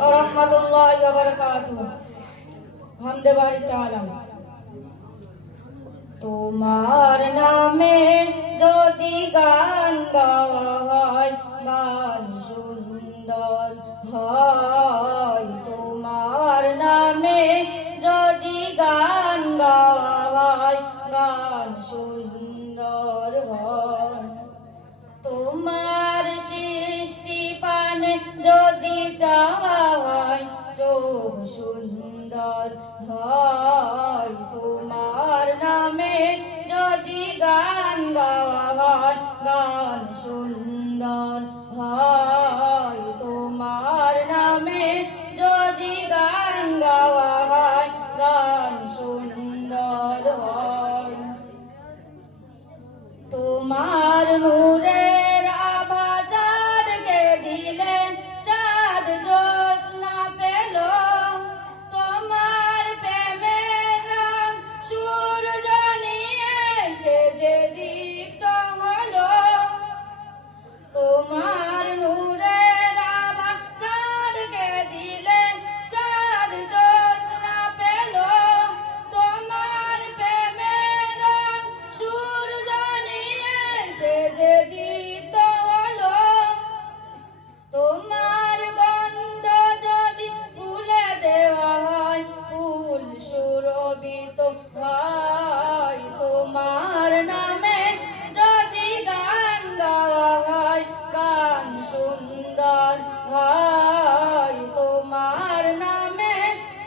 ওয়া রাহমাতুল্লাহি ওয়া বারাকাতুহু। হামদে বারি তাআলা। তোমার নামে যদি গান গাওয়া হয়, গান সুন্দর হয়। তোমার নামে যদি গান গাওয়া হয়, গান সুন্দর হয়। তোমার সৃষ্টি পানে যদি চাওয়া হয়, চোখ সুন্দর হয়। তোমার নামে যদি গান গাওয়া হয়, গান সুন্দর হয়। তোমার নামে যদি গান গাওয়া হয়, গান সুন্দর হয়। তোমার নূরের আভা চাঁদকে দিলেন, চাঁদ জ্যোৎস্না পেল। তোমার প্রেমের রং সূর্য নিয়ে সেজে দীপ্ত হলো। তোমার নূরের আভা চাঁদকে দিলেন, চাঁদ জ্যোৎস্না পেল। তোমার প্রেমের রং সূর্য নিয়ে সেজে দীপ্ত হলো। তোমার গন্ধ যদি ফুলে দেওয়া হয়, ফুল সুরভিত হয়। তোমার নামে যদি গান গাওয়া হয়, গান সুন্দর হয়। তোমার নামে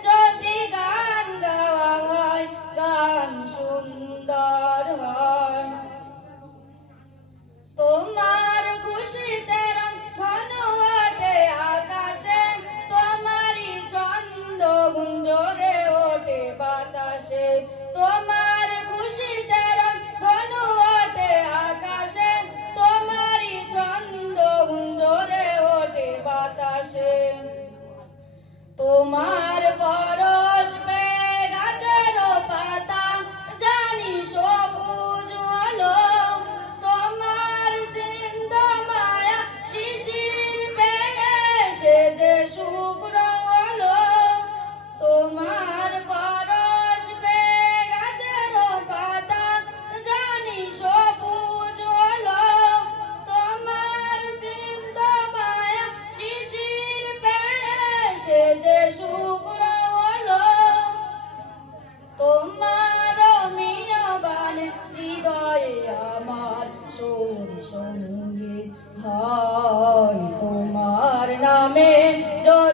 যদি গান গাওয়া হয়, গান সুন্দর হয়। তোমার খুশিতে রং ঘন ওঠে আকাশে, তোমারই ছন্দ গুঞ্জরে ওঠে বাতাসে। তোমার খুশিতে রং ঘন ওঠে আকাশে, তোমারই ছন্দ গুঞ্জরে ওঠে বাতাসে। তোমার